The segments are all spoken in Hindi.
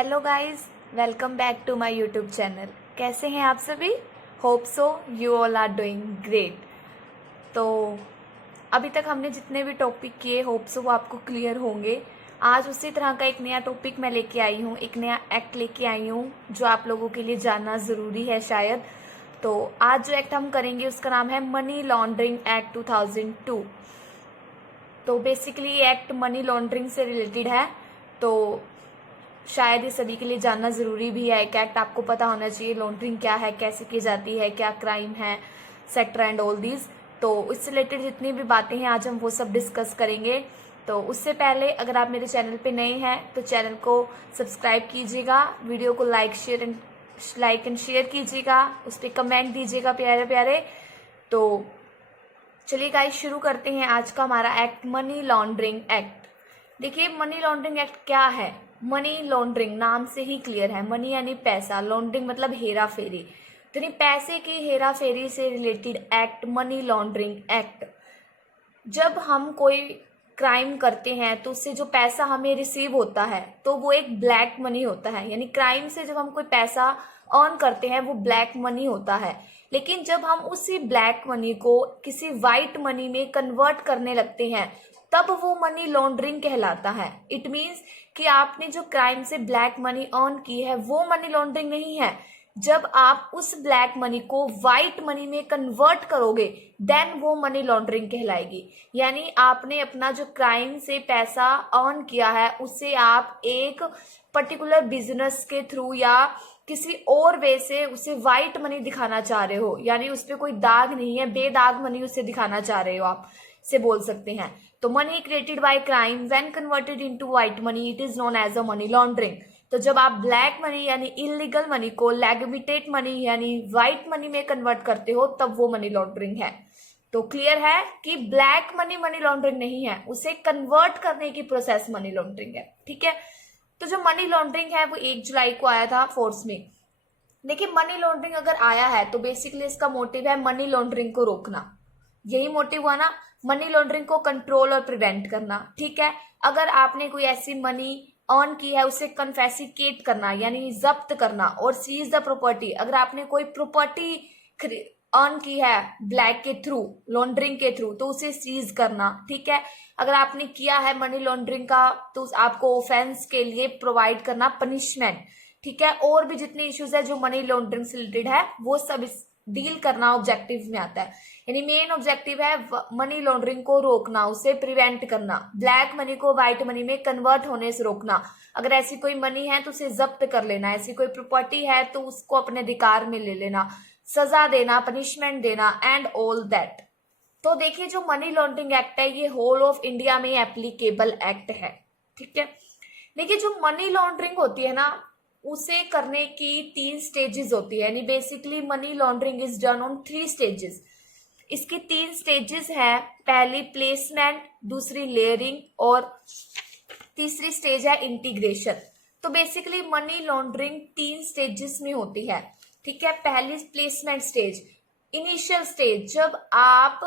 Hello guys, welcome back to my YouTube channel. कैसे हैं आप सभी? Hope so you all are doing great. तो अभी तक हमने जितने भी टॉपिक किए होप सो वो आपको क्लियर होंगे। आज उसी तरह का एक नया टॉपिक मैं लेके आई हूँ, एक नया एक्ट लेके आई हूँ जो आप लोगों के लिए जानना ज़रूरी है शायद। तो आज जो एक्ट हम करेंगे उसका नाम है मनी लॉन्ड्रिंग एक्ट 2002। तो बेसिकली ये एक्ट मनी लॉन्ड्रिंग से रिलेटेड है, तो शायद ये सभी के लिए जानना ज़रूरी भी है। एक एक्ट आपको पता होना चाहिए लॉन्ड्रिंग क्या है, कैसे की जाती है, क्या क्राइम है, सेक्टर एंड ऑल दीज। तो इससे रिलेटेड जितनी भी बातें हैं आज हम वो सब डिस्कस करेंगे। तो उससे पहले अगर आप मेरे चैनल पे नए हैं तो चैनल को सब्सक्राइब कीजिएगा, वीडियो को लाइक एंड शेयर कीजिएगा, उस पर कमेंट दीजिएगा प्यारे प्यारे। तो चलिए गाइस शुरू करते हैं आज का हमारा एक्ट, मनी लॉन्ड्रिंग एक्ट। देखिए मनी लॉन्ड्रिंग एक्ट क्या है। मनी लॉन्ड्रिंग नाम से ही क्लियर है, मनी यानी पैसा, लॉन्ड्रिंग मतलब हेरा फेरी। तो नहीं, पैसे की हेरा फेरी से related act money laundering act. जब हम कोई क्राइम करते हैं तो उससे जो पैसा हमें रिसीव होता है तो वो एक ब्लैक मनी होता है, यानी क्राइम से जब हम कोई पैसा अर्न करते हैं वो ब्लैक मनी होता है। लेकिन जब हम उसी ब्लैक मनी को किसी वाइट मनी में कन्वर्ट करने लगते हैं तब वो मनी लॉन्ड्रिंग कहलाता है। इट मीन्स कि आपने जो क्राइम से ब्लैक मनी अर्न की है वो मनी लॉन्ड्रिंग नहीं है। जब आप उस ब्लैक मनी को व्हाइट मनी में कन्वर्ट करोगे देन वो मनी लॉन्ड्रिंग कहलाएगी। यानी आपने अपना जो क्राइम से पैसा अर्न किया है उसे आप एक पर्टिकुलर बिजनेस के थ्रू या किसी और वे से उसे व्हाइट मनी दिखाना चाह रहे हो, यानी उस पर कोई दाग नहीं है, बेदाग मनी उसे दिखाना चाह रहे हो, आप से बोल सकते हैं। तो money created by crime when converted into white money it is known as a money laundering. तो जब आप ब्लैक मनी यानी इलीगल मनी को लेगिमिटेट मनी यानी व्हाइट मनी में कन्वर्ट करते हो तब वो मनी लॉन्ड्रिंग है। तो क्लियर है कि ब्लैक मनी मनी लॉन्ड्रिंग नहीं है, उसे कन्वर्ट करने की प्रोसेस मनी लॉन्ड्रिंग है। ठीक है, तो जो मनी लॉन्ड्रिंग है वो 1 जुलाई को आया था फोर्स में। देखिए मनी लॉन्ड्रिंग अगर आया है तो बेसिकली इसका मोटिव है मनी लॉन्ड्रिंग को रोकना, यही मोटिव हुआ ना, मनी लॉन्ड्रिंग को कंट्रोल और प्रिवेंट करना। ठीक है, अगर आपने कोई ऐसी मनी अर्न की है उसे कन्फेसिकेट करना यानी जब्त करना, और सीज द प्रॉपर्टी, अगर आपने कोई प्रॉपर्टी अर्न की है ब्लैक के थ्रू, लॉन्ड्रिंग के थ्रू, तो उसे सीज करना। ठीक है, अगर आपने किया है मनी लॉन्ड्रिंग का तो आपको ऑफेंस के लिए प्रोवाइड करना पनिशमेंट। ठीक है, और भी जितने इश्यूज है जो मनी लॉन्ड्रिंग से रिलेटेड है वो सब डील करना ऑब्जेक्टिव में आता है। यानी मेन ऑब्जेक्टिव है मनी लॉन्ड्रिंग को रोकना, उसे प्रिवेंट करना, ब्लैक मनी को व्हाइट मनी में कन्वर्ट होने से रोकना। अगर ऐसी कोई मनी है तो उसे जब्त कर लेना, ऐसी कोई प्रॉपर्टी है तो उसको अपने अधिकार में ले लेना, सजा देना, पनिशमेंट देना एंड ऑल दैट। तो देखिए जो मनी लॉन्ड्रिंग एक्ट है ये होल ऑफ इंडिया में एप्लीकेबल एक्ट है। ठीक है, देखिए जो मनी लॉन्ड्रिंग होती है ना उसे करने की 3 स्टेजेस होती है, यानी basically money laundering is done on 3 stages. इसकी 3 स्टेजेस है, पहली प्लेसमेंट, दूसरी लेयरिंग और तीसरी स्टेज है इंटीग्रेशन। तो बेसिकली मनी लॉन्ड्रिंग 3 स्टेजेस में होती है। ठीक है, पहली प्लेसमेंट स्टेज, इनिशियल स्टेज, जब आप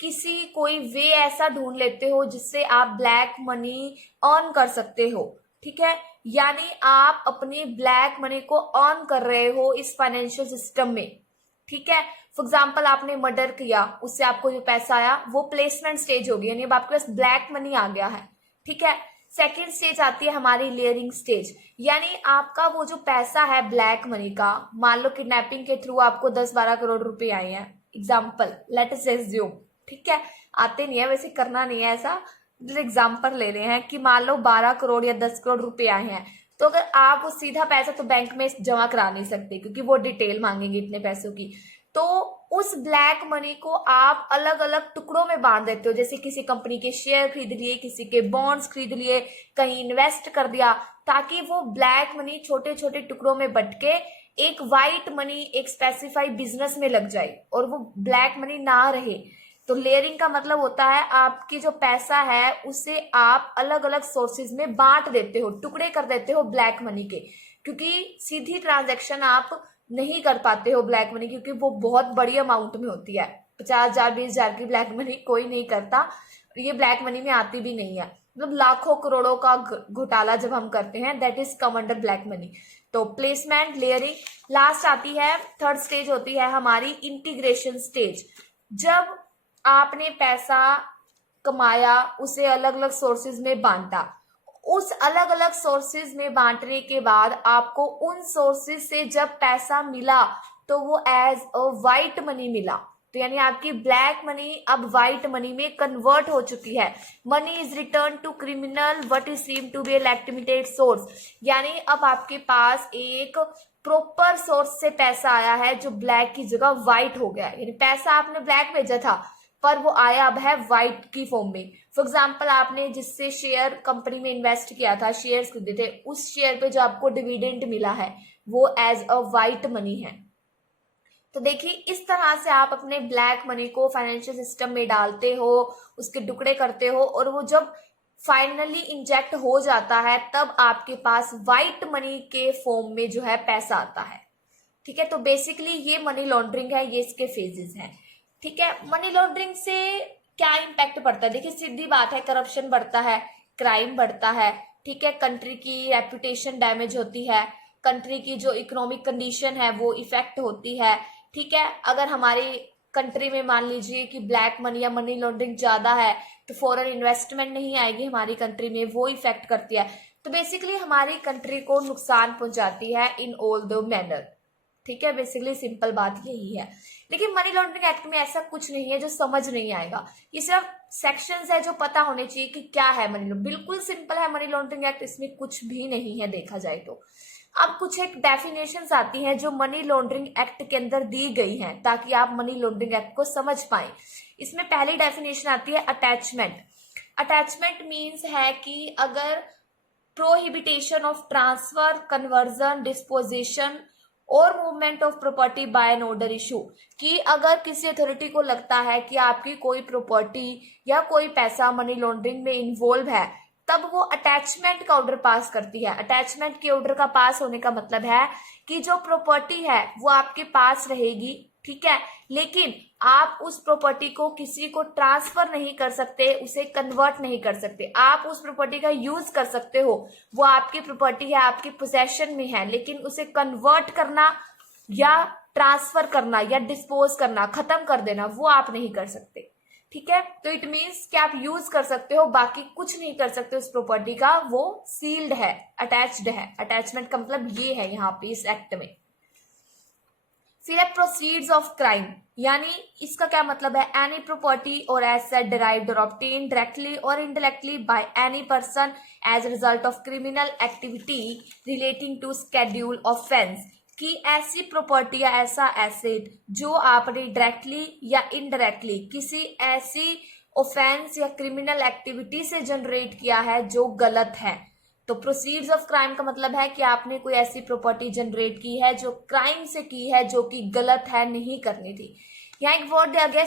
किसी कोई वे ऐसा ढूंढ लेते हो जिससे आप ब्लैक मनी अर्न कर सकते हो। ठीक है, यानी आप अपनी ब्लैक मनी को अर्न कर रहे हो इस फाइनेंशियल सिस्टम में। ठीक है, फॉर एग्जाम्पल आपने मर्डर किया, उससे आपको जो पैसा आया वो प्लेसमेंट स्टेज होगी, यानी अब आपके पास ब्लैक मनी आ गया है। ठीक है, सेकेंड स्टेज आती है हमारी लेयरिंग स्टेज, यानी आपका वो जो पैसा है ब्लैक मनी का, मान लो किडनैपिंग के थ्रू आपको 10-12 करोड़ रुपए आए हैं, एग्जाम्पल लेट अस अज्यूम। ठीक है, आते नहीं है वैसे, करना नहीं है ऐसा, एग्जाम्पल ले रहे हैं कि मान लो 12 करोड़ या 10 करोड़ रुपए आए हैं, तो अगर आप वो सीधा पैसा तो बैंक में जमा करा नहीं सकते क्योंकि वो डिटेल मांगेंगे इतने पैसों की। तो उस ब्लैक मनी को आप अलग अलग टुकड़ों में बांट देते हो, जैसे किसी कंपनी के शेयर खरीद लिए, किसी के बॉन्ड्स खरीद लिए, कहीं इन्वेस्ट कर दिया, ताकि वो ब्लैक मनी छोटे छोटे टुकड़ों में बट के एक व्हाइट मनी एक स्पेसिफाइड बिजनेस में लग जाए और वो ब्लैक मनी ना रहे। तो लेयरिंग का मतलब होता है आपकी जो पैसा है उसे आप अलग अलग सोर्सेज में बांट देते हो, टुकड़े कर देते हो ब्लैक मनी के, क्योंकि सीधी ट्रांजैक्शन आप नहीं कर पाते हो ब्लैक मनी, क्योंकि वो बहुत बड़ी अमाउंट में होती है। 50,000 20,000 की ब्लैक मनी कोई नहीं करता, ये ब्लैक मनी में आती भी नहीं है। मतलब लाखों करोड़ों का घोटाला जब हम करते हैं, that is come under black money. तो प्लेसमेंट, लेयरिंग, लास्ट आती है थर्ड स्टेज होती है हमारी इंटीग्रेशन स्टेज। जब आपने पैसा कमाया, उसे अलग अलग सोर्सेज में बांटा, उस अलग अलग सोर्सेज में बांटने के बाद आपको उन सोर्सेज से जब पैसा मिला तो वो एज अ वाइट मनी मिला। तो यानी आपकी ब्लैक मनी अब व्हाइट मनी में कन्वर्ट हो चुकी है। Money is return to criminal what is seem to be a legitimate source. यानी अब आपके पास एक प्रॉपर सोर्स से पैसा आया है जो ब्लैक की जगह व्हाइट हो गया है। यानी पैसा आपने ब्लैक भेजा था पर वो आया अब है व्हाइट की फॉर्म में। फॉर एग्जाम्पल, आपने जिससे शेयर कंपनी में इन्वेस्ट किया था, शेयर्स खरीदे थे, उस शेयर पे जो आपको डिविडेंड मिला है वो एज अ व्हाइट मनी है। तो देखिए, इस तरह से आप अपने ब्लैक मनी को फाइनेंशियल सिस्टम में डालते हो, उसके टुकड़े करते हो, और वो जब फाइनली इंजेक्ट हो जाता है तब आपके पास व्हाइट मनी के फॉर्म में जो है पैसा आता है। ठीक है, तो बेसिकली ये मनी लॉन्ड्रिंग है, ये इसके फेजेस हैं। ठीक है, मनी लॉन्ड्रिंग से क्या इम्पैक्ट पड़ता है? देखिए, सीधी बात है, करप्शन बढ़ता है, क्राइम बढ़ता है। ठीक है, कंट्री की रेपुटेशन डैमेज होती है, कंट्री की जो इकोनॉमिक कंडीशन है वो इफेक्ट होती है। ठीक है, अगर हमारी कंट्री में मान लीजिए कि ब्लैक मनी या मनी लॉन्ड्रिंग ज्यादा है तो फॉरेन इन्वेस्टमेंट नहीं आएगी हमारी कंट्री में, वो इफेक्ट करती है। तो बेसिकली हमारी कंट्री को नुकसान पहुंचाती है इन ऑल द मैनर। ठीक है, बेसिकली सिंपल बात यही है। लेकिन मनी लॉन्ड्रिंग एक्ट में ऐसा कुछ नहीं है जो समझ नहीं आएगा, ये सिर्फ सेक्शंस है जो पता होने चाहिए कि क्या है मनी लॉन्ड्रिंग। बिल्कुल सिंपल है मनी लॉन्ड्रिंग एक्ट, इसमें कुछ भी नहीं है देखा जाए तो। अब कुछ एक डेफिनेशंस आती हैं जो मनी लॉन्ड्रिंग एक्ट के अंदर दी गई हैं ताकि आप मनी लॉन्ड्रिंग एक्ट को समझ पाए। इसमें पहली डेफिनेशन आती है अटैचमेंट। अटैचमेंट मीन्स है कि अगर prohibition of transfer, conversion, disposition और movement of property by an order issue, कि अगर किसी अथॉरिटी को लगता है कि आपकी कोई प्रॉपर्टी या कोई पैसा मनी लॉन्ड्रिंग में इन्वॉल्व है, तब वो अटैचमेंट का ऑर्डर पास करती है। अटैचमेंट के ऑर्डर का पास होने का मतलब है कि जो प्रॉपर्टी है वो आपके पास रहेगी, ठीक है, लेकिन आप उस प्रॉपर्टी को किसी को ट्रांसफर नहीं कर सकते, उसे कन्वर्ट नहीं कर सकते। आप उस प्रॉपर्टी का यूज कर सकते हो, वो आपकी प्रॉपर्टी है, आपके पोजेशन में है, लेकिन उसे कन्वर्ट करना या ट्रांसफर करना या डिस्पोज करना, खत्म कर देना, वो आप नहीं कर सकते। ठीक है, तो इट मीन्स कि आप यूज कर सकते हो, बाकी कुछ नहीं कर सकते उस प्रॉपर्टी का, वो सील्ड है, अटैच्ड है। अटैचमेंट का मतलब ये है यहाँ पे इस एक्ट में। फिर है प्रोसीड्स ऑफ क्राइम, यानी इसका क्या मतलब है? एनी प्रॉपर्टी और एसेट डिराइव्ड और ऑब्टेन डायरेक्टली और indirectly by any person as result of criminal activity relating to schedule offence, कि ऐसी प्रॉपर्टी या ऐसा एसेट जो आपने डायरेक्टली या इनडायरेक्टली किसी ऐसी ऑफेंस या क्रिमिनल एक्टिविटी से जनरेट किया है जो गलत है। तो प्रोसीड्स ऑफ क्राइम का मतलब है कि आपने कोई ऐसी प्रॉपर्टी जनरेट की है जो क्राइम से की है, जो कि गलत है, नहीं करनी थी। यहाँ एक वर्ड दिया गया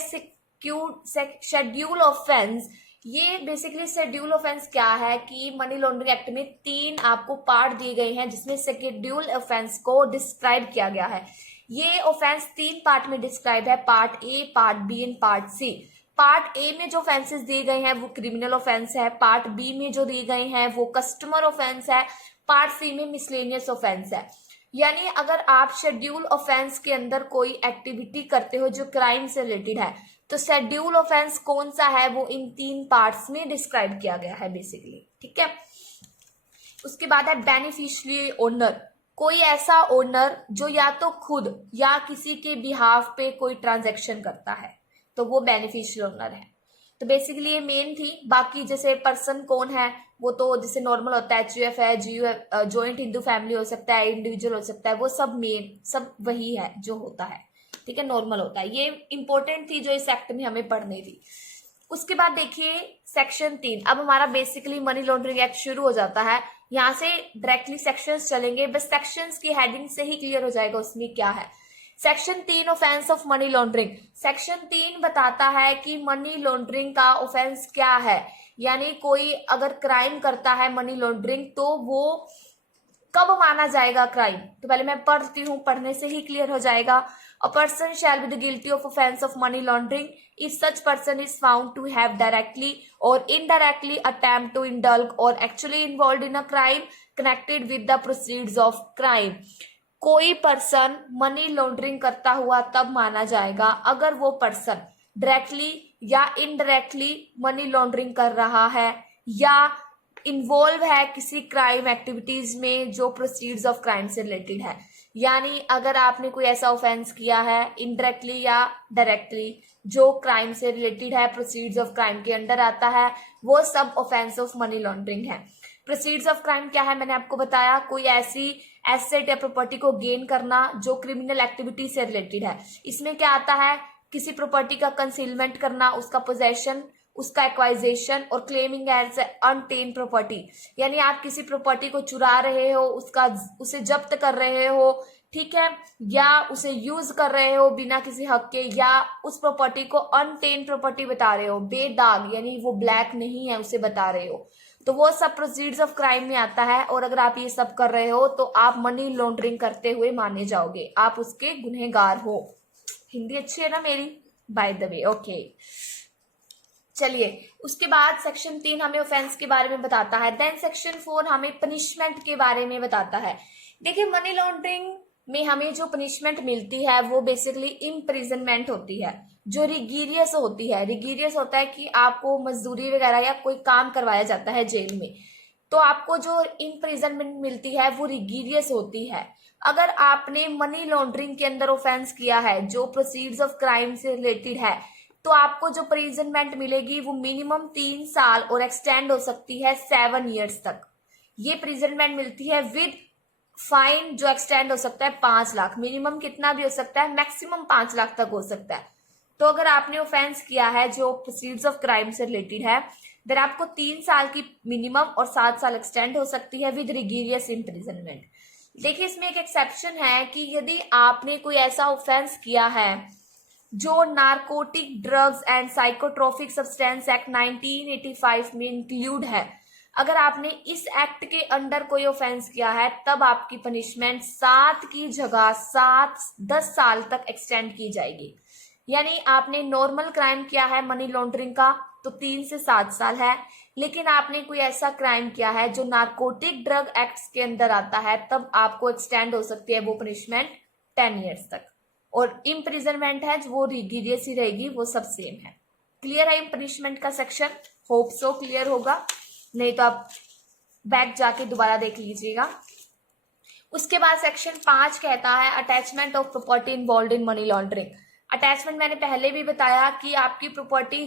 शेड्यूल ऑफेंस। ये बेसिकली शेड्यूल ऑफेंस क्या है कि मनी लॉन्ड्रिंग एक्ट में 3 आपको पार्ट दिए गए हैं जिसमें शेड्यूल ऑफेंस को डिस्क्राइब किया गया है। ये ऑफेंस 3 पार्ट में डिस्क्राइब है, part A, part B and part C. Part A में जो ऑफेंसेस दिए गए हैं वो क्रिमिनल ऑफेंस है, पार्ट बी में जो दिए गए हैं वो कस्टमर ऑफेंस है, पार्ट सी में मिसलेनियस ऑफेंस है। यानी अगर आप शेड्यूल ऑफेंस के अंदर कोई एक्टिविटी करते हो जो क्राइम से रिलेटेड है, तो शेड्यूल ऑफेंस कौन सा है वो इन 3 पार्ट्स में डिस्क्राइब किया गया है बेसिकली। ठीक है, उसके बाद है बेनिफिशियरी ओनर, कोई ऐसा ओनर जो या तो खुद या किसी के बिहाफ पे कोई ट्रांजैक्शन करता है, तो वो बेनिफिशियल ओनर है। तो बेसिकली ये मेन थी। बाकी जैसे पर्सन कौन है वो तो जैसे नॉर्मल होता है, एचयूएफ है, जीयूएफ, जॉइंट हिंदू फैमिली हो सकता है, इंडिविजुअल हो सकता है, वो सब मेन सब वही है जो होता है। ठीक है, नॉर्मल होता है। ये इंपॉर्टेंट थी जो इस एक्ट में हमें पढ़नी थी। उसके बाद देखिए सेक्शन 3, अब हमारा बेसिकली मनी लॉन्ड्रिंग एक्ट शुरू हो जाता है। यहाँ से डायरेक्टली सेक्शंस चलेंगे, बस सेक्शंस की हेडिंग से ही क्लियर हो जाएगा उसमें क्या है। Section 3 offence of money laundering. Section 3 बताता है कि मनी लॉन्ड्रिंग का ऑफेंस क्या है, यानी कोई अगर क्राइम करता है मनी लॉन्ड्रिंग तो वो कब माना जाएगा क्राइम। तो पहले मैं पढ़ती हूँ, पढ़ने से ही क्लियर हो जाएगा। A person shall be the guilty of offense of money laundering if such person is found to have directly or indirectly attempt to indulge or actually involved in a crime connected with the proceeds of crime. कोई पर्सन मनी लॉन्ड्रिंग करता हुआ तब माना जाएगा अगर वो पर्सन डायरेक्टली या इनडायरेक्टली मनी लॉन्ड्रिंग कर रहा है या इन्वॉल्व है किसी क्राइम एक्टिविटीज में जो प्रोसीड्स ऑफ क्राइम से रिलेटेड है। यानी अगर आपने कोई ऐसा ऑफेंस किया है इनडायरेक्टली या डायरेक्टली जो क्राइम से रिलेटेड है, प्रोसीड्स ऑफ क्राइम के अंडर आता है, वो सब ऑफेंस ऑफ मनी लॉन्ड्रिंग है। प्रोसीड्स ऑफ क्राइम क्या है मैंने आपको बताया, कोई ऐसी एसेट या प्रॉपर्टी को गेन करना जो क्रिमिनल एक्टिविटी से रिलेटेड है। इसमें क्या आता है, किसी प्रॉपर्टी का कंसीलमेंट करना, उसका पोजेशन, उसका एक्वाइजेशन और क्लेमिंग एज अनटेन प्रॉपर्टी, यानी आप किसी प्रॉपर्टी को चुरा रहे हो, उसे जब्त कर रहे हो, ठीक है, या उसे यूज कर रहे हो बिना किसी हक के, या उस प्रॉपर्टी को अनटेन प्रॉपर्टी बता रहे हो, बेदाग यानी वो ब्लैक नहीं है उसे बता रहे हो, तो वो सब प्रोसीड्स ऑफ क्राइम में आता है। और अगर आप ये सब कर रहे हो तो आप मनी लॉन्ड्रिंग करते हुए माने जाओगे, आप उसके गुनहगार हो। हिंदी अच्छी है ना मेरी, बाय द वे, ओके। चलिए, उसके बाद सेक्शन 3 हमें ऑफेंस के बारे में बताता है। देन सेक्शन 4 हमें पनिशमेंट के बारे में बताता है। देखिए, मनी लॉन्ड्रिंग में हमें जो पनिशमेंट मिलती है वो बेसिकली इम्प्रिजनमेंट होती है, जो रिगीरियस होती है। रिगीरियस होता है कि आपको मजदूरी वगैरह या कोई काम करवाया जाता है जेल में, तो आपको जो इम्प्रिजनमेंट मिलती है वो रिगीरियस होती है। अगर आपने मनी लॉन्ड्रिंग के अंदर ऑफेंस किया है जो प्रोसीड्स ऑफ क्राइम से रिलेटेड है, तो आपको जो प्रिजनमेंट मिलेगी वो मिनिमम 3 साल और एक्सटेंड हो सकती है 7 ईयर्स तक। ये प्रिजनमेंट मिलती है विद फाइन जो एक्सटेंड हो सकता है 5 लाख। मिनिमम कितना भी हो सकता है, मैक्सिमम 5 लाख तक हो सकता है। तो अगर आपने ऑफेंस किया है जो प्रोसीड्स ऑफ क्राइम से रिलेटेड है, देन आपको 3 साल की मिनिमम और 7 साल एक्सटेंड हो सकती है विद रिगीरियस इम्प्रिजनमेंट। देखिए, इसमें एक एक्सेप्शन है कि यदि आपने कोई ऐसा ऑफेंस किया है जो narcotic drugs and psychotropic substance act 1985 में इंक्लूड है, अगर आपने इस एक्ट के अंडर कोई ऑफेंस किया है तब आपकी पनिशमेंट 7 की जगह 10 साल तक एक्सटेंड की जाएगी। यानी आपने नॉर्मल क्राइम किया है मनी लॉन्ड्रिंग का तो 3 से 7 साल है, लेकिन आपने कोई ऐसा क्राइम किया है जो नारकोटिक ड्रग एक्ट्स के अंदर आता है तब आपको एक्सटेंड हो सकती है वो पनिशमेंट 10 ईयर्स तक। और इम्प्रिजनमेंट है वो रिगीरियस ही रहेगी, वो सब सेम है। क्लियर है पनिशमेंट का सेक्शन? होप सो क्लियर होगा, नहीं तो आप बैक जाके दोबारा देख लीजिएगा। उसके बाद सेक्शन 5 कहता है attachment of property involved in money laundering. Attachment मैंने पहले भी बताया कि आपकी प्रॉपर्टी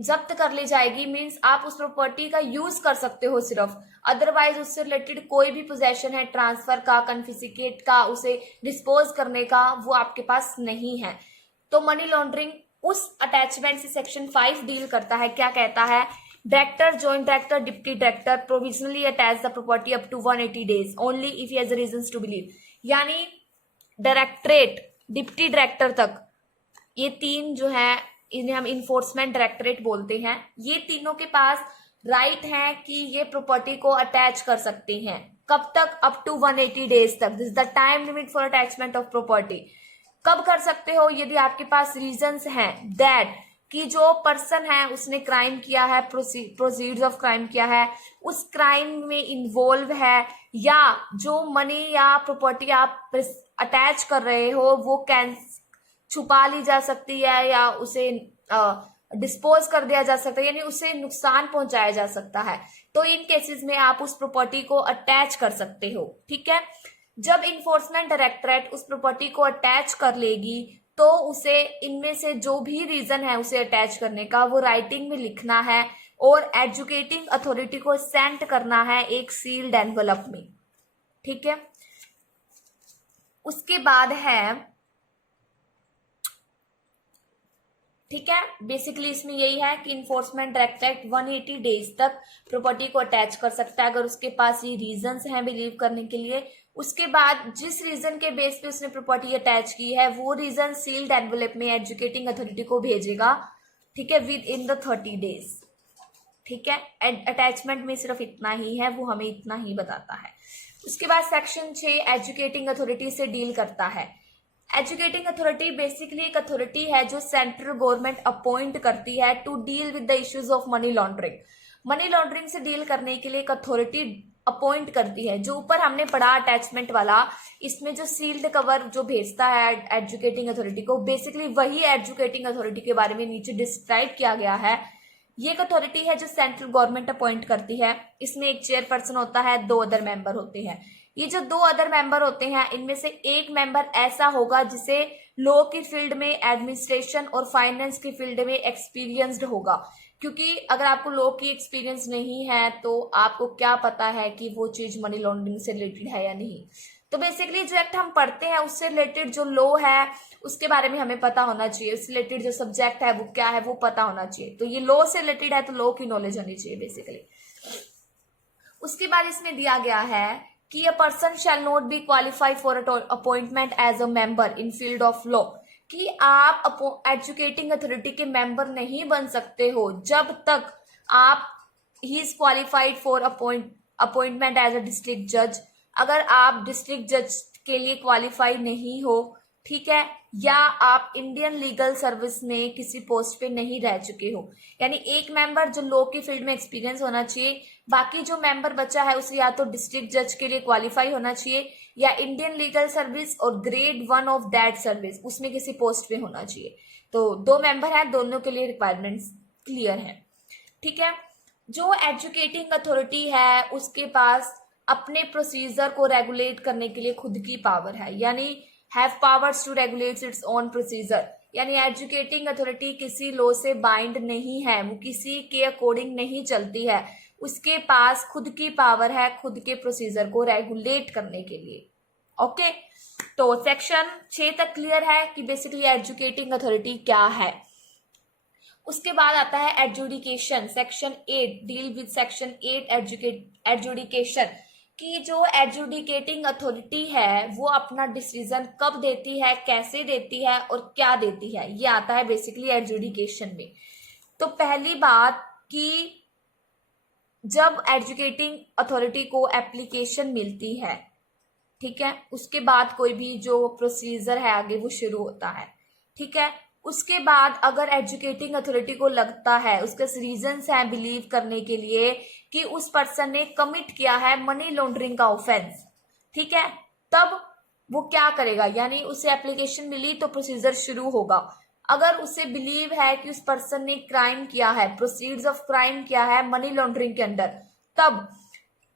जब्त कर ली जाएगी, मींस आप उस प्रॉपर्टी का यूज कर सकते हो सिर्फ, अदरवाइज उससे रिलेटेड कोई भी पोजेशन है ट्रांसफर का, कन्फिस्केट का, उसे डिस्पोज करने का, वो आपके पास नहीं है। तो मनी लॉन्ड्रिंग उस अटैचमेंट से सेक्शन 5 डील करता है। क्या कहता है, director, joint director, deputy director provisionally attach the property up to 180 days only if he has reasons to believe. यानी डायरेक्टरेट, डिप्टी डायरेक्टर तक, ये 3 जो है इन्हें हम इन्फोर्समेंट डायरेक्टरेट बोलते हैं, ये तीनों के पास राइट है कि ये प्रॉपर्टी को अटैच कर सकते हैं। कब तक? अप टू 180 days तक। This the time limit for attachment of property. कब कर सकते हो? यदि आपके पास रीजंस हैं दैट कि जो पर्सन है उसने क्राइम किया है, प्रोसीड्स ऑफ क्राइम किया है, उस क्राइम में इन्वॉल्व है, या जो मनी या प्रॉपर्टी आप अटैच कर रहे हो वो छुपा ली जा सकती है या उसे डिस्पोज कर दिया जा सकता है, यानी उसे नुकसान पहुंचाया जा सकता है। तो इन केसेस में आप उस प्रॉपर्टी को अटैच कर सकते हो, ठीक है। जब इन्फोर्समेंट डायरेक्टरेट उस प्रॉपर्टी को अटैच कर लेगी तो उसे इनमें से जो भी रीजन है उसे अटैच करने का वो राइटिंग में लिखना है और एजुकेटिंग अथॉरिटी को सेंड करना है एक सील्ड एनवलप में, ठीक है। उसके बाद है, ठीक है, बेसिकली इसमें यही है कि इन्फोर्समेंट डायरेक्टरेट 180 days तक प्रॉपर्टी को अटैच कर सकता है अगर उसके पास ये रीजंस हैं बिलीव करने के लिए। उसके बाद जिस रीजन के बेस पे उसने प्रॉपर्टी अटैच की है वो रीजन सील्ड एनवलप में एजुकेटिंग अथॉरिटी को भेजेगा, ठीक है, विद इन द 30 days, ठीक है। अटैचमेंट में सिर्फ इतना ही है, वो हमें इतना ही बताता है। उसके बाद सेक्शन 6 एजुकेटिंग अथॉरिटी से डील करता है। एजुकेटिंग अथॉरिटी बेसिकली एक अथॉरिटी है जो सेंट्रल गवर्नमेंट अपॉइंट करती है to deal with the issues of money laundering. Money laundering से डील करने के लिए एक अथॉरिटी अपॉइंट करती है। जो ऊपर हमने पढ़ा अटैचमेंट वाला, इसमें जो सील्ड कवर जो भेजता है एजुकेटिंग अथॉरिटी को, बेसिकली वही एजुकेटिंग अथॉरिटी के बारे में नीचे डिस्क्राइब किया गया है। ये एक अथॉरिटी है जो सेंट्रल गवर्नमेंट अपॉइंट करती है। इसमें एक चेयरपर्सन होता है, 2 अदर मेंबर होते हैं। ये जो 2 अदर मेंबर होते हैं, इनमें से एक मेंबर ऐसा होगा जिसे लॉ की फील्ड में, एडमिनिस्ट्रेशन और फाइनेंस की फील्ड में एक्सपीरियंस्ड होगा। क्योंकि अगर आपको लॉ की एक्सपीरियंस नहीं है तो आपको क्या पता है कि वो चीज मनी लॉन्ड्रिंग से रिलेटेड है या नहीं। तो बेसिकली जो एक्ट हम पढ़ते हैं उससे रिलेटेड जो लॉ है उसके बारे में हमें पता होना चाहिए। उससे रिलेटेड जो सब्जेक्ट है वो क्या है वो पता होना चाहिए। तो ये लॉ से रिलेटेड है तो लॉ की नॉलेज होनी चाहिए बेसिकली। उसके बाद इसमें दिया गया है कि a person shall not be qualify for appointment as a member in field of law, कि आप एजुकेटिंग अथॉरिटी के मेंबर नहीं बन सकते हो जब तक आप he is qualified for appointment as a district जज। अगर आप डिस्ट्रिक्ट जज के लिए क्वालिफाई नहीं हो, ठीक है, या आप इंडियन लीगल सर्विस में किसी पोस्ट पे नहीं रह चुके हो। यानी एक मेंबर जो लॉ की फील्ड में एक्सपीरियंस होना चाहिए, बाकी जो मेंबर बचा है उसे या तो डिस्ट्रिक्ट जज के लिए क्वालिफाई होना चाहिए या इंडियन लीगल सर्विस और ग्रेड 1 ऑफ दैट सर्विस उसमें किसी पोस्ट पे होना चाहिए। तो 2 मेंबर हैं, दोनों के लिए रिक्वायरमेंट्स क्लियर है। ठीक है, जो एजुकेटिंग अथॉरिटी है उसके पास अपने प्रोसीजर को रेगुलेट करने के लिए खुद की पावर है, यानी have powers to regulate its own procedure. यानी एजुकेटिंग अथॉरिटी किसी लॉ से बाइंड नहीं है, वो किसी के अकॉर्डिंग नहीं चलती है। उसके पास खुद की पावर है खुद के प्रोसीजर को रेगुलेट करने के लिए। ओके, तो सेक्शन 6 तक क्लियर है कि बेसिकली एजुकेटिंग अथॉरिटी क्या है। उसके बाद आता है adjudication. Section 8 deal with section 8 adjudication, कि जो एजुडिकेटिंग अथॉरिटी है वो अपना डिसीजन कब देती है, कैसे देती है और क्या देती है, ये आता है बेसिकली एजुडिकेशन में। तो पहली बात कि जब एजुकेटिंग अथॉरिटी को एप्लीकेशन मिलती है, ठीक है, उसके बाद कोई भी जो प्रोसीजर है आगे वो शुरू होता है। ठीक है, उसके बाद अगर एजुकेटिंग अथॉरिटी को लगता है, उसके रीजंस हैं बिलीव करने के लिए कि उस पर्सन ने कमिट किया है मनी लॉन्ड्रिंग का ऑफेंस, ठीक है, तब वो क्या करेगा, यानी उसे एप्लीकेशन मिली तो प्रोसीजर शुरू होगा। अगर उसे बिलीव है कि उस पर्सन ने क्राइम किया है, प्रोसीड्स ऑफ क्राइम किया है मनी लॉन्ड्रिंग के अंदर, तब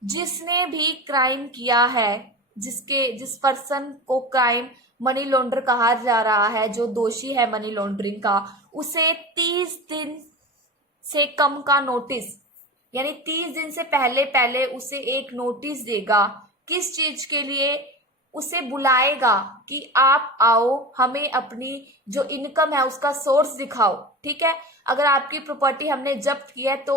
जिसने भी क्राइम किया है, जिस पर्सन को क्राइम मनी लॉन्डर कहा जा रहा है, जो दोषी है मनी लॉन्ड्रिंग का, उसे 30 दिन से कम का नोटिस, यानी 30 दिन से पहले पहले उसे एक नोटिस देगा। किस चीज के लिए? उसे बुलाएगा कि आप आओ, हमें अपनी जो इनकम है उसका सोर्स दिखाओ। ठीक है, अगर आपकी प्रॉपर्टी हमने जब्त की है तो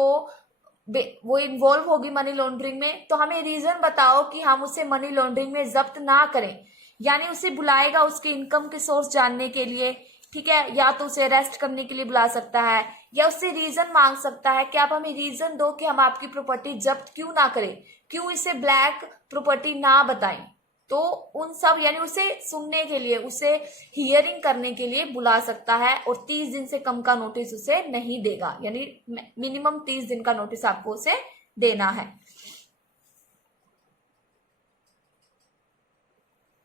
वो इन्वॉल्व होगी मनी लॉन्ड्रिंग में, तो हमें रीजन बताओ कि हम उसे मनी लॉन्ड्रिंग में जब्त ना करें। यानी उसे बुलाएगा उसके इनकम के सोर्स जानने के लिए। ठीक है, या तो उसे अरेस्ट करने के लिए बुला सकता है या उससे रीजन मांग सकता है कि आप हमें रीजन दो कि हम आपकी प्रॉपर्टी जब्त क्यों ना करें, क्यों इसे ब्लैक प्रॉपर्टी ना बताएं। तो उन सब, यानी उसे सुनने के लिए, उसे हियरिंग करने के लिए बुला सकता है और 30 दिन से कम का नोटिस उसे नहीं देगा, यानी मिनिमम 30 दिन का नोटिस आपको उसे देना है।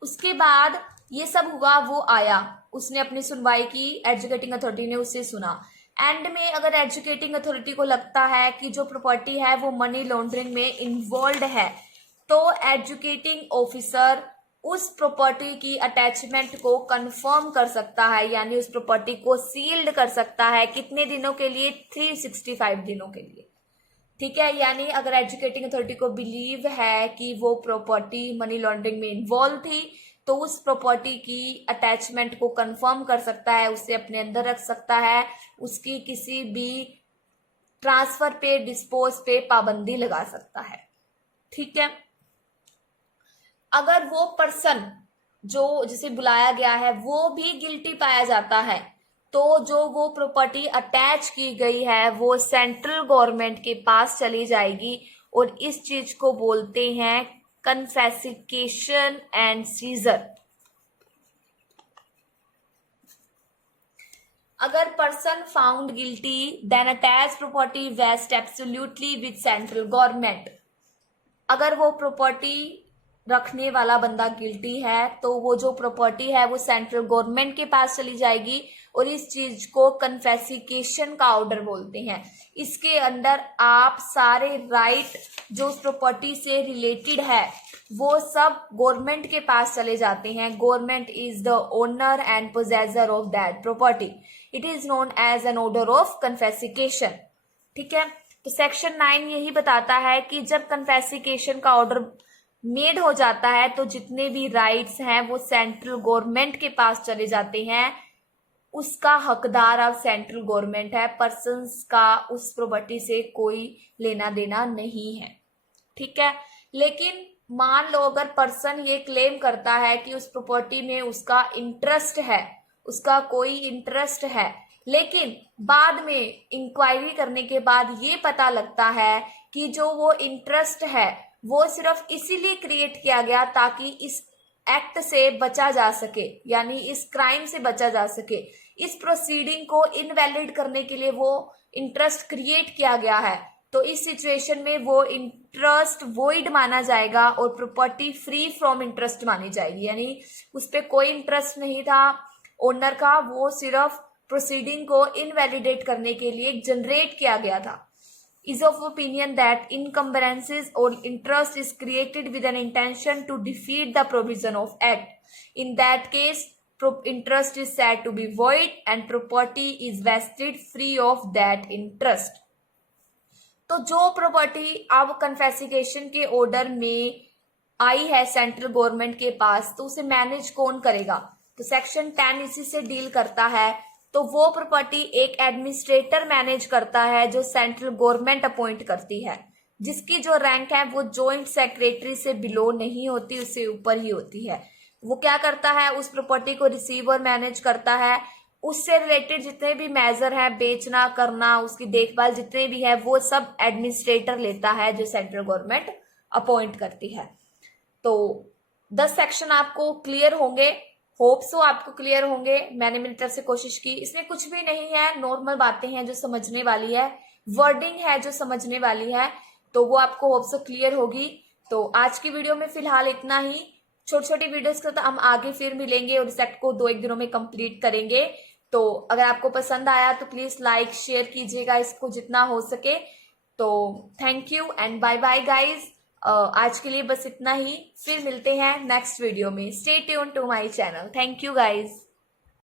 उसके बाद ये सब हुआ, वो आया, उसने अपनी सुनवाई की, एजुकेटिंग अथॉरिटी ने उसे सुना। एंड में अगर एजुकेटिंग अथॉरिटी को लगता है कि जो प्रॉपर्टी है वो मनी लॉन्ड्रिंग में इन्वॉल्व है, तो एजुकेटिंग ऑफिसर उस प्रॉपर्टी की अटैचमेंट को कंफर्म कर सकता है, यानी उस प्रॉपर्टी को सील्ड कर सकता है। कितने दिनों के लिए? 365 दिनों के लिए। ठीक है, यानी अगर एजुकेटिंग अथॉरिटी को बिलीव है कि वो प्रॉपर्टी मनी लॉन्ड्रिंग में इन्वॉल्व थी, तो उस प्रॉपर्टी की अटैचमेंट को कंफर्म कर सकता है, उसे अपने अंदर रख सकता है, उसकी किसी भी ट्रांसफर पे, डिस्पोज पे पाबंदी लगा सकता है। ठीक है, अगर वो पर्सन जो जिसे बुलाया गया है वो भी गिल्टी पाया जाता है, तो जो वो प्रॉपर्टी अटैच की गई है वो सेंट्रल गवर्नमेंट के पास चली जाएगी और इस चीज को बोलते हैं कन्फेसिकेशन एंड सीजर। अगर person found guilty then attach property vest absolutely with central government. अगर वो प्रॉपर्टी रखने वाला बंदा गिल्टी है तो वो जो प्रॉपर्टी है वो सेंट्रल गवर्नमेंट के पास चली जाएगी, और इस चीज को कन्फेसिकेशन का ऑर्डर बोलते हैं। इसके अंदर आप सारे राइट जो उस प्रॉपर्टी से रिलेटेड है वो सब गवर्नमेंट के पास चले जाते हैं। Government is the owner and possessor of that property. It is known as an order of confiscation. ठीक है, तो सेक्शन 9 यही बताता है कि जब कन्फेसिकेशन का ऑर्डर मेड हो जाता है तो जितने भी राइट्स हैं वो सेंट्रल गवर्नमेंट के पास चले जाते हैं। उसका हकदार अब सेंट्रल गवर्नमेंट है, पर्सन्स का उस प्रॉपर्टी से कोई लेना देना नहीं है। ठीक है, लेकिन मान लो अगर पर्सन ये क्लेम करता है कि उस प्रॉपर्टी में उसका इंटरेस्ट है, उसका कोई इंटरेस्ट है, लेकिन बाद में इंक्वायरी करने के बाद ये पता लगता है कि जो वो इंटरेस्ट है वो सिर्फ इसीलिए क्रिएट किया गया ताकि इस एक्ट से बचा जा सके, यानी इस क्राइम से बचा जा सके। इस प्रोसीडिंग को इनवैलिड करने के लिए वो इंटरेस्ट क्रिएट किया गया है, तो इस सिचुएशन में वो इंटरेस्ट वॉइड माना जाएगा और प्रॉपर्टी फ्री फ्रॉम इंटरेस्ट मानी जाएगी। यानी उस पर कोई इंटरेस्ट नहीं था ओनर का, वो सिर्फ प्रोसीडिंग को इनवैलिडेट करने के लिए जनरेट किया गया था। is of opinion that encumbrances or interest is created with an intention to defeat the provision of act. In that case, interest is said to be void and property is vested free of that interest. तो जो प्रॉपर्टी अब कन्फेसिकेशन के ऑर्डर में आई है सेंट्रल गवर्नमेंट के पास, तो उसे मैनेज कौन करेगा? तो सेक्शन 10 इसी से डील करता है। तो वो प्रॉपर्टी एक एडमिनिस्ट्रेटर मैनेज करता है जो सेंट्रल गवर्नमेंट अपॉइंट करती है, जिसकी जो रैंक है वो जॉइंट सेक्रेटरी से बिलो नहीं होती, उससे ऊपर ही होती है। वो क्या करता है, उस प्रॉपर्टी को रिसीव और मैनेज करता है। उससे रिलेटेड जितने भी मेजर है, बेचना, करना, उसकी देखभाल जितने भी है, वो सब एडमिनिस्ट्रेटर लेता है जो सेंट्रल गवर्नमेंट अपॉइंट करती है। तो 10 सेक्शन आपको क्लियर होंगे, होप सो आपको क्लियर होंगे। मैंने मेरी तरफ से कोशिश की, इसमें कुछ भी नहीं है, नॉर्मल बातें हैं जो समझने वाली है, वर्डिंग है जो समझने वाली है, तो वो आपको होप सो क्लियर होगी। तो आज की वीडियो में फिलहाल इतना ही। छोटी छोटी वीडियोस के तो हम आगे फिर मिलेंगे और इस एक्ट को 2-1 दिनों में कंप्लीट करेंगे। तो अगर आपको पसंद आया तो प्लीज लाइक शेयर कीजिएगा इसको जितना हो सके। तो thank you and bye bye guys. आज के लिए बस इतना ही, फिर मिलते हैं नेक्स्ट वीडियो में। Stay tune to my channel. Thank you guys.